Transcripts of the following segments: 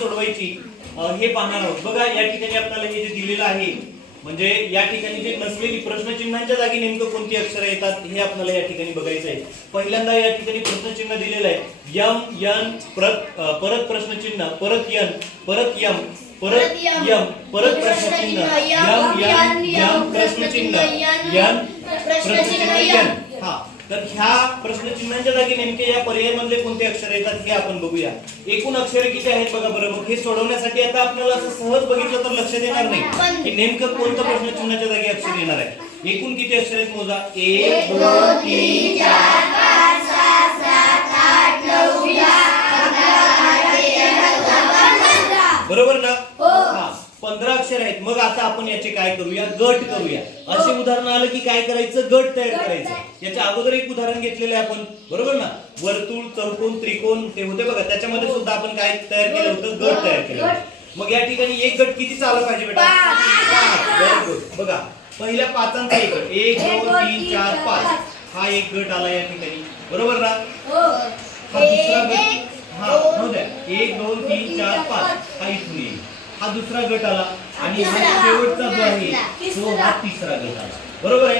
सोडवायची हे पाहणार आहोत। बघा या ठिकाणी आपल्याला हे जे दिलेलं आहे म्हणजे या ठिकाणी जे नसलेली प्रश्नचिन्हांच्या जागी नेमकं कोणती अक्षरे येतात हे आपल्याला या ठिकाणी बघायचं आहे। पहिल्यांदा या ठिकाणी प्रश्नचिन्ह दिलेलं आहे यम यन परत प्रश्नचिन्ह परत यन परत यम परत यम परत प्रश्नचिन्ह यम यन यम प्रश्नचिन्ह यन प्रश्नचिन्ह यन। हा तर ह्या प्रश्नचिन्हांच्या जागी नेमके या पर्यायामधले कोणते अक्षर येतात हे आपण बघूया। एकूण अक्षरे किती आहेत बघा बरं। मग हे सोडवण्यासाठी आता आपल्याला असं सहज बघितलं तर लक्षात येणार नाही की नेमकं कोणतं प्रश्नचिन्हाच्या जागी अक्षर येणार आहे। एकूण किती अक्षर आहेत मोजा 1 2 3 4 5 6 7 8 9 10 बरोबर ना। हा 15 अक्षर आहेत। मग आता आपण याचे काय करूया गट करूया। असे उदाहरण आलं की काय करायचं गट तयार करायचं। याच्या अगोदर एक उदाहरण घेतलेलं आहे आपण बरोबर ना। वर्तुळ चौकोन त्रिकोण ते होते बघा त्याच्यामध्ये सुद्धा आपण काय तयार केलं होतं गट तयार केलं। मग या ठिकाणी एक गट किती आला पाहिजे बेटा 5। Very good. बघा पहिल्या पाचांचा एक गट 1 2 3 4 5 हा एक गट आला या ठिकाणी बरोबर ना। हा दुसरा गट हा हो द्या 1 2 3 4 5 हा इथून येईल। हा दुसरा गट आला आणि हा शेवटचा जो आहे तो हा तिसरा गट आला बरोबर आहे।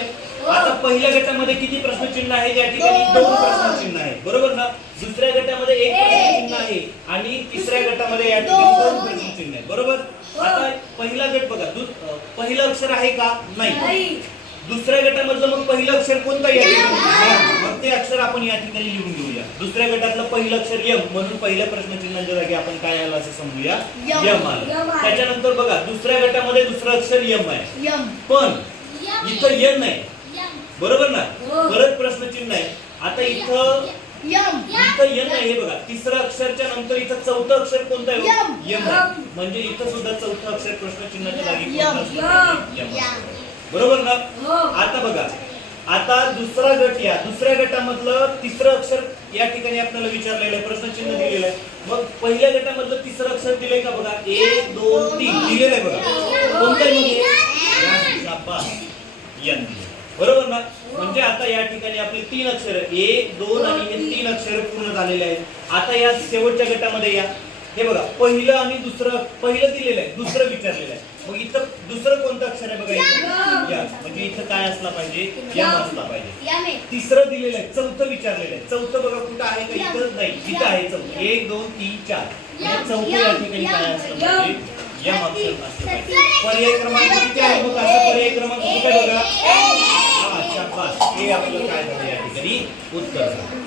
आता पहिल्या गटामध्ये किती प्रश्नचिन्ह आहेत या ठिकाणी 2 प्रश्नचिन्ह आहेत बरोबर ना। दुसऱ्या गटामध्ये 1 प्रश्नचिन्ह आहे आणि तिसऱ्या गटामध्ये या ठिकाणी 2 प्रश्नचिन्ह आहेत बरोबर। आता पहिला गट बघा पहिलं अक्षर आहे का नाही। दुसऱ्या गटामधलं मग पहिलं अक्षर कोणतं या ठिकाणी मग ते अक्षर आपण या ठिकाणी लिहून घेऊया। दुसऱ्या गटातलं पहिलं अक्षर यम म्हणून पहिल्या प्रश्नचिन्हाच्या जागी आपण काय आलं असं समजूया यम आलं। त्याच्यानंतर बघा दुसऱ्या गटामध्ये दुसरं अक्षर यम आहे पण इथं यन नाही बरोबर ना। परत प्रश्नचिन्ह आहे। आता इथं यन आहे हे बघा तिसरं अक्षरच्या नंतर इथं चौथं अक्षर कोणतं आहे यम आहे म्हणजे इथं सुद्धा चौथं अक्षर प्रश्नचिन्हाच्या जागी यम बरोबर ना। आता बघा आता दुसरा गट या दुसऱ्या गटामधलं तिसरं अक्षर या ठिकाणी आपल्याला विचारलेलं आहे प्रश्नचिन्ह दिलेलं आहे। मग पहिल्या गटामधलं तिसरं अक्षर दिलंय का बघा 1 2 3 दिलेलं आहे बघा कोणतं आहे शाबास यन बरोबर ना। म्हणजे आता या ठिकाणी आपले 3 अक्षर 1 2 आणि हे 3 अक्षर पूर्ण झालेले आहेत। आता या शेवटच्या गटामध्ये या हे बघा पहिलं आणि दुसरं पहिलं दिलेलं आहे दुसरं विचारलेलं आहे। मग इथं दुसरं कोणतं अक्षर आहे बघा यम म्हणजे इथं काय असला पाहिजे यम असला पाहिजे। तिसरं दिलेलं आहे चौथं विचारलेलं आहे चौथं बघा कुठं आहे का इथं नाही इथं आहे चौथं 1 2 3 4 म्हणजे चौथं या ठिकाणी काय असलं पाहिजे यम अक्षर असलं पाहिजे। पर्याय क्रमांक किती आहे बघा असं पर्याय क्रमांक कुठे बघा हा 4 5 हे आपलं काय झालं या ठिकाणी उत्तर झालं।